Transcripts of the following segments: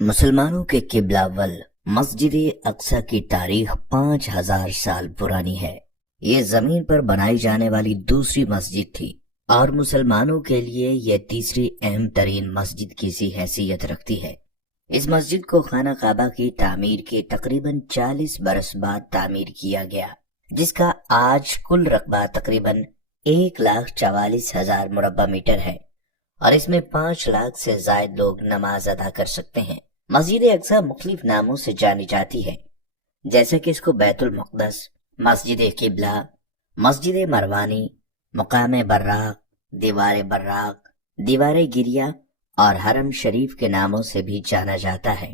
مسلمانوں کے قبلہ اول مسجد اقصی کی تاریخ 5000 سال پرانی ہے۔ یہ زمین پر بنائی جانے والی دوسری مسجد تھی اور مسلمانوں کے لیے یہ تیسری اہم ترین مسجد کی سی حیثیت رکھتی ہے۔ اس مسجد کو خانہ کعبہ کی تعمیر کے تقریباً 40 برس بعد تعمیر کیا گیا، جس کا آج کل رقبہ تقریباً 1,44,000 مربع میٹر ہے اور اس میں 5 لاکھ سے زائد لوگ نماز ادا کر سکتے ہیں۔ مسجد اقصی مختلف ناموں سے جانی جاتی ہے، جیسے کہ اس کو بیت المقدس، مسجد قبلہ، مسجد مروانی، مقام براق، دیوار گریہ اور حرم شریف کے ناموں سے بھی جانا جاتا ہے۔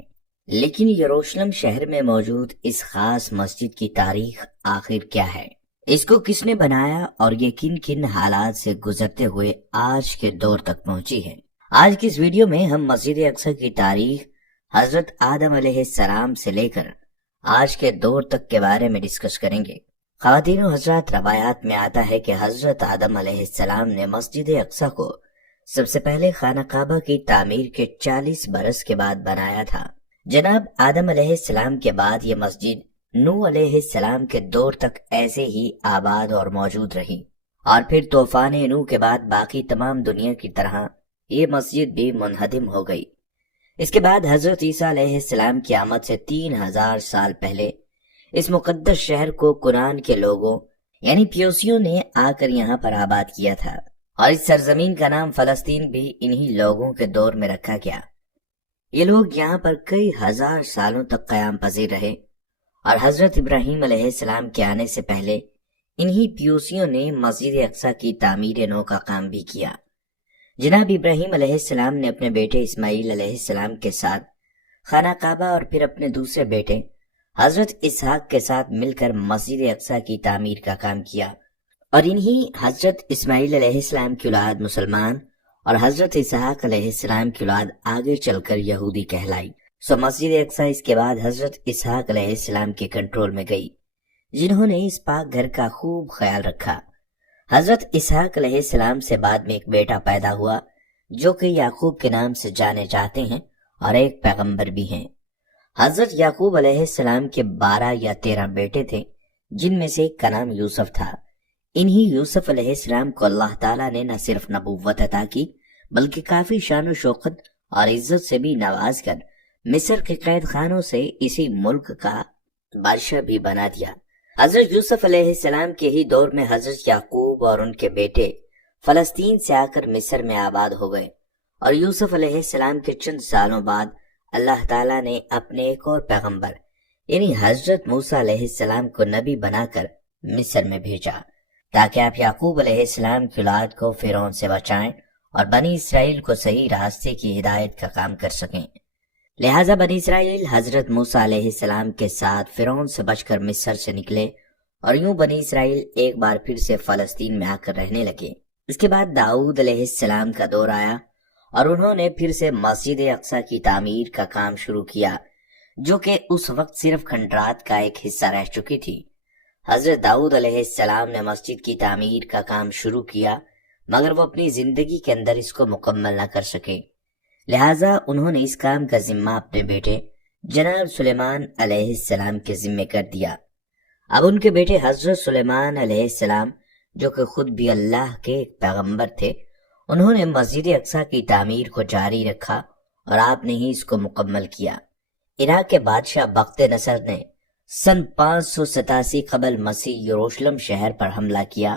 لیکن یروشلم شہر میں موجود اس خاص مسجد کی تاریخ آخر کیا ہے؟ اس کو کس نے بنایا اور یہ کن کن حالات سے گزرتے ہوئے آج کے دور تک پہنچی ہے؟ آج کی اس ویڈیو میں ہم مسجد اقصی کی تاریخ حضرت آدم علیہ السلام سے لے کر آج کے دور تک کے بارے میں ڈسکس کریں گے۔ خواتین و حضرات، روایات میں آتا ہے کہ حضرت آدم علیہ السلام نے مسجد اقصی کو سب سے پہلے خانہ کعبہ کی تعمیر کے 40 برس کے بعد بنایا تھا۔ جناب آدم علیہ السلام کے بعد یہ مسجد نوح علیہ السلام کے دور تک ایسے ہی آباد اور موجود رہی، اور پھر طوفان نوح کے بعد باقی تمام دنیا کی طرح یہ مسجد بھی منہدم ہو گئی۔ اس کے بعد حضرت عیسیٰ علیہ السلام کی آمد سے 3000 سال پہلے اس مقدس شہر کو کنعان کے لوگوں یعنی پیوسیوں نے آ کر یہاں پر آباد کیا تھا، اور اس سرزمین کا نام فلسطین بھی انہی لوگوں کے دور میں رکھا گیا۔ یہ لوگ یہاں پر کئی ہزار سالوں تک قیام پذیر رہے، اور حضرت ابراہیم علیہ السلام کے آنے سے پہلے انہی پیوسیوں نے مسجد اقصی کی تعمیر نو کا کام بھی کیا۔ جناب ابراہیم علیہ السلام نے اپنے بیٹے اسماعیل علیہ السلام کے ساتھ خانہ کعبہ اور پھر اپنے دوسرے بیٹے حضرت اسحاق کے ساتھ مل کر مسجد اقصی کی تعمیر کا کام کیا، اور انہی حضرت اسماعیل علیہ السلام کی اولاد مسلمان اور حضرت اسحاق علیہ السلام کی اولاد آگے چل کر یہودی کہلائی۔ مسجد اقصی اس کے بعد حضرت اسحاق علیہ السلام کے کنٹرول میں گئی، جنہوں نے اس پاک گھر کا خوب خیال رکھا۔ حضرت اسحاق علیہ السلام سے بعد میں ایک بیٹا پیدا ہوا جو کہ یعقوب کے نام سے جانے جاتے ہیں اور ایک پیغمبر بھی ہیں۔ حضرت یعقوب علیہ السلام کے 12 یا 13 بیٹے تھے، جن میں سے ایک کا نام یوسف تھا۔ انہی یوسف علیہ السلام کو اللہ تعالیٰ نے نہ صرف نبوت عطا کی بلکہ کافی شان و شوکت اور عزت سے بھی نواز کر مصر کے قید خانوں سے اسی ملک کا بادشاہ بھی بنا دیا۔ حضرت یوسف علیہ السلام کے ہی دور میں حضرت یعقوب اور ان کے بیٹے فلسطین سے آ کر مصر میں آباد ہو گئے، اور یوسف علیہ السلام کے چند سالوں بعد اللہ تعالیٰ نے اپنے ایک اور پیغمبر یعنی حضرت موسیٰ علیہ السلام کو نبی بنا کر مصر میں بھیجا، تاکہ آپ یعقوب علیہ السلام کی اولاد کو فرعون سے بچائیں اور بنی اسرائیل کو صحیح راستے کی ہدایت کا کام کر سکیں۔ لہٰذا بنی اسرائیل حضرت موسیٰ علیہ السلام کے ساتھ فرعون سے بچ کر مصر سے نکلے، اور یوں بنی اسرائیل ایک بار پھر سے فلسطین میں آ کر رہنے لگے۔ اس کے بعد داؤد علیہ السلام کا دور آیا، اور انہوں نے پھر سے مسجد اقصی کی تعمیر کا کام شروع کیا، جو کہ اس وقت صرف کھنڈرات کا ایک حصہ رہ چکی تھی۔ حضرت داؤد علیہ السلام نے مسجد کی تعمیر کا کام شروع کیا، مگر وہ اپنی زندگی کے اندر اس کو مکمل نہ کر سکے، لہٰذا انہوں نے اس کام کا ذمہ اپنے بیٹے جناب سلیمان علیہ السلام کے ذمہ کر دیا۔ اب ان کے بیٹے حضرت سلیمان علیہ السلام، جو کہ خود بھی اللہ کے ایک پیغمبر تھے، انہوں نے مسجد اقصی کی تعمیر کو جاری رکھا اور آپ نے ہی اس کو مکمل کیا۔ عراق کے بادشاہ بخت نصر نے سن 587 قبل مسیح یروشلم شہر پر حملہ کیا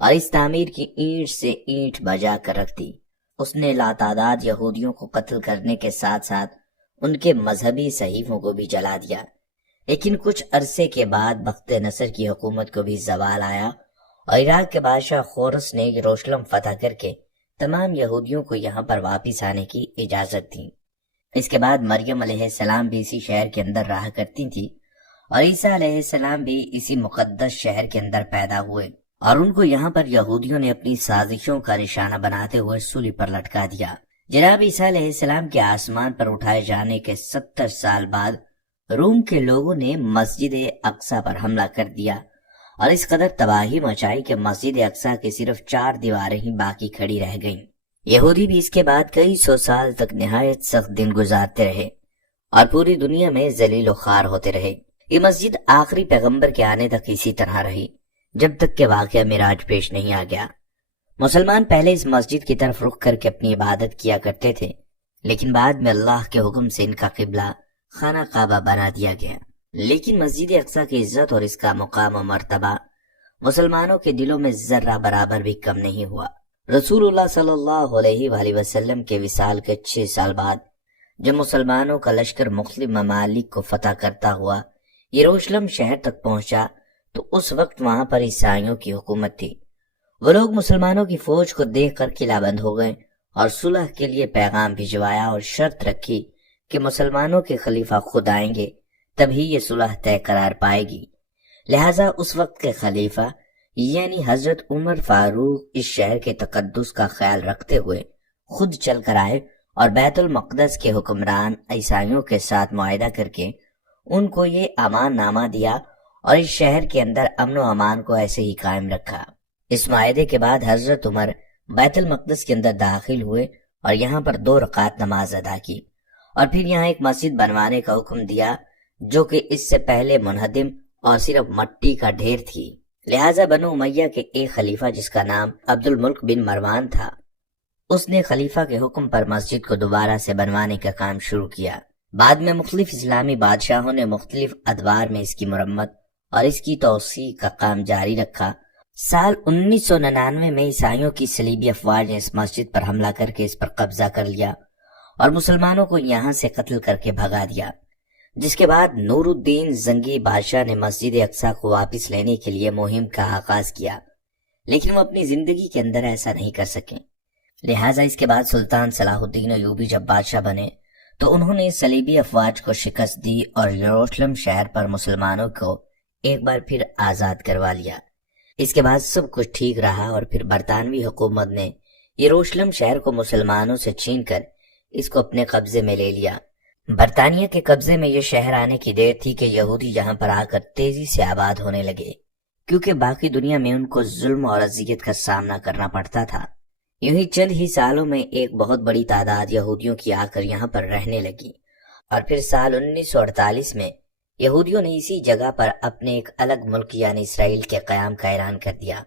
اور اس تعمیر کی اینٹ سے اینٹ بجا کر رکھ دی۔ اس نے لاتعداد یہودیوں کو قتل کرنے کے ساتھ ساتھ ان کے مذہبی صحیفوں کو بھی جلا دیا۔ لیکن کچھ عرصے کے بعد بخت نصر کی حکومت کو بھی زوال آیا، اور عراق کے بادشاہ خورس نے یروشلم فتح کر کے تمام یہودیوں کو یہاں پر واپس آنے کی اجازت دی۔ اس کے بعد مریم علیہ السلام بھی اسی شہر کے اندر رہا کرتی تھی، اور عیسیٰ علیہ السلام بھی اسی مقدس شہر کے اندر پیدا ہوئے، اور ان کو یہاں پر یہودیوں نے اپنی سازشوں کا نشانہ بناتے ہوئے سولی پر لٹکا دیا۔ جناب عیسیٰ علیہ السلام کے آسمان پر اٹھائے جانے کے 70 سال بعد روم کے لوگوں نے مسجد اقصی پر حملہ کر دیا، اور اس قدر تباہی مچائی کہ مسجد اقصی کی صرف 4 دیواریں ہی باقی کھڑی رہ گئیں۔ یہودی بھی اس کے بعد کئی 100 سال تک نہایت سخت دن گزارتے رہے، اور پوری دنیا میں ذلیل و خوار ہوتے رہے۔ یہ مسجد آخری پیغمبر کے آنے تک اسی طرح رہی، جب تک کہ واقعہ معراج پیش نہیں آ گیا۔ مسلمان پہلے اس مسجد کی طرف رخ کر کے اپنی عبادت کیا کرتے تھے، لیکن بعد میں اللہ کے حکم سے ان کا قبلہ خانہ کعبہ بنا دیا گیا۔ لیکن مسجد اقصی کی عزت اور اس کا مقام و مرتبہ مسلمانوں کے دلوں میں ذرہ برابر بھی کم نہیں ہوا۔ رسول اللہ صلی اللہ علیہ وآلہ وسلم کے وصال کے 6 سال بعد جب مسلمانوں کا لشکر مختلف ممالک کو فتح کرتا ہوا یروشلم شہر تک پہنچا تو اس وقت وہاں پر عیسائیوں کی حکومت تھی۔ وہ لوگ مسلمانوں کی فوج کو دیکھ کر قلعہ بند ہو گئے اور صلح کے لیے پیغام بھجوایا اور شرط رکھی کہ مسلمانوں کے خلیفہ خود آئیں گے تبھی یہ صلح طے قرار پائے گی۔ لہٰذا اس وقت کے خلیفہ یعنی حضرت عمر فاروق اس شہر کے تقدس کا خیال رکھتے ہوئے خود چل کر آئے اور بیت المقدس کے حکمران عیسائیوں کے ساتھ معاہدہ کر کے ان کو یہ امان نامہ دیا اور اس شہر کے اندر امن و امان کو ایسے ہی قائم رکھا۔ اس معاہدے کے بعد حضرت عمر بیت المقدس کے اندر داخل ہوئے اور یہاں پر 2 رکعت نماز ادا کی اور پھر یہاں ایک مسجد بنوانے کا حکم دیا جو کہ اس سے پہلے منہدم اور صرف مٹی کا ڈھیر تھی۔ لہٰذا بنو امیہ کے ایک خلیفہ جس کا نام عبد الملک بن مروان تھا، اس نے خلیفہ کے حکم پر مسجد کو دوبارہ سے بنوانے کا کام شروع کیا۔ بعد میں مختلف اسلامی بادشاہوں نے مختلف ادوار میں اس کی مرمت اور اس کی توسیع کا کام جاری رکھا۔ سال 1999 میں عیسائیوں کی صلیبی افواج نے اس مسجد پر حملہ کر کے اس پر قبضہ کر لیا اور مسلمانوں کو یہاں سے قتل کر کے بھگا دیا، جس کے بعد نور الدین زنگی بادشاہ نے مسجد اقصی کو واپس لینے کے لیے مہم کا آغاز کیا، لیکن وہ اپنی زندگی کے اندر ایسا نہیں کر سکے۔ لہٰذا اس کے بعد سلطان صلاح الدین ایوبی جب بادشاہ بنے تو انہوں نے صلیبی افواج کو شکست دی اور یروشلم شہر پر مسلمانوں کو ایک بار پھر آزاد کروا لیا۔ اس کے بعد سب کچھ ٹھیک رہا اور پھر برطانوی حکومت نے یروشلم شہر کو مسلمانوں سے چھین کر اس کو اپنے قبضے میں لے لیا۔ برطانیہ کے قبضے میں یہ شہر آنے کی دیر تھی کہ یہودی یہاں پر آ کر تیزی سے آباد ہونے لگے، کیونکہ باقی دنیا میں ان کو ظلم اور اذیت کا سامنا کرنا پڑتا تھا۔ یوں ہی چند ہی سالوں میں ایک بہت بڑی تعداد یہودیوں کی آ کر یہاں پر رہنے لگی اور پھر سال 1948 میں یہودیوں نے اسی جگہ پر اپنے ایک الگ ملک یعنی اسرائیل کے قیام کا اعلان کر دیا۔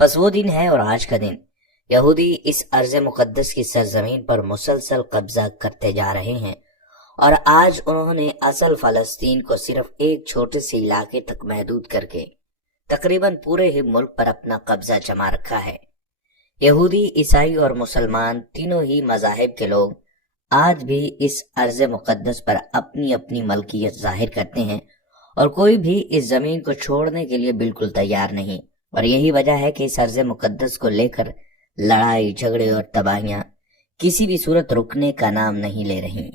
بس وہ دن ہے اور آج کا دن یہودی اس ارض مقدس کی سرزمین پر مسلسل قبضہ کرتے جا رہے ہیں اور آج انہوں نے اصل فلسطین کو صرف ایک چھوٹے سے علاقے تک محدود کر کے تقریباً پورے ہی ملک پر اپنا قبضہ جما رکھا ہے۔ یہودی، عیسائی اور مسلمان تینوں ہی مذاہب کے لوگ آج بھی اس ارض مقدس پر اپنی اپنی ملکیت ظاہر کرتے ہیں اور کوئی بھی اس زمین کو چھوڑنے کے لیے بالکل تیار نہیں، اور یہی وجہ ہے کہ اس ارض مقدس کو لے کر لڑائی جھگڑے اور تباہیاں کسی بھی صورت رکنے کا نام نہیں لے رہی۔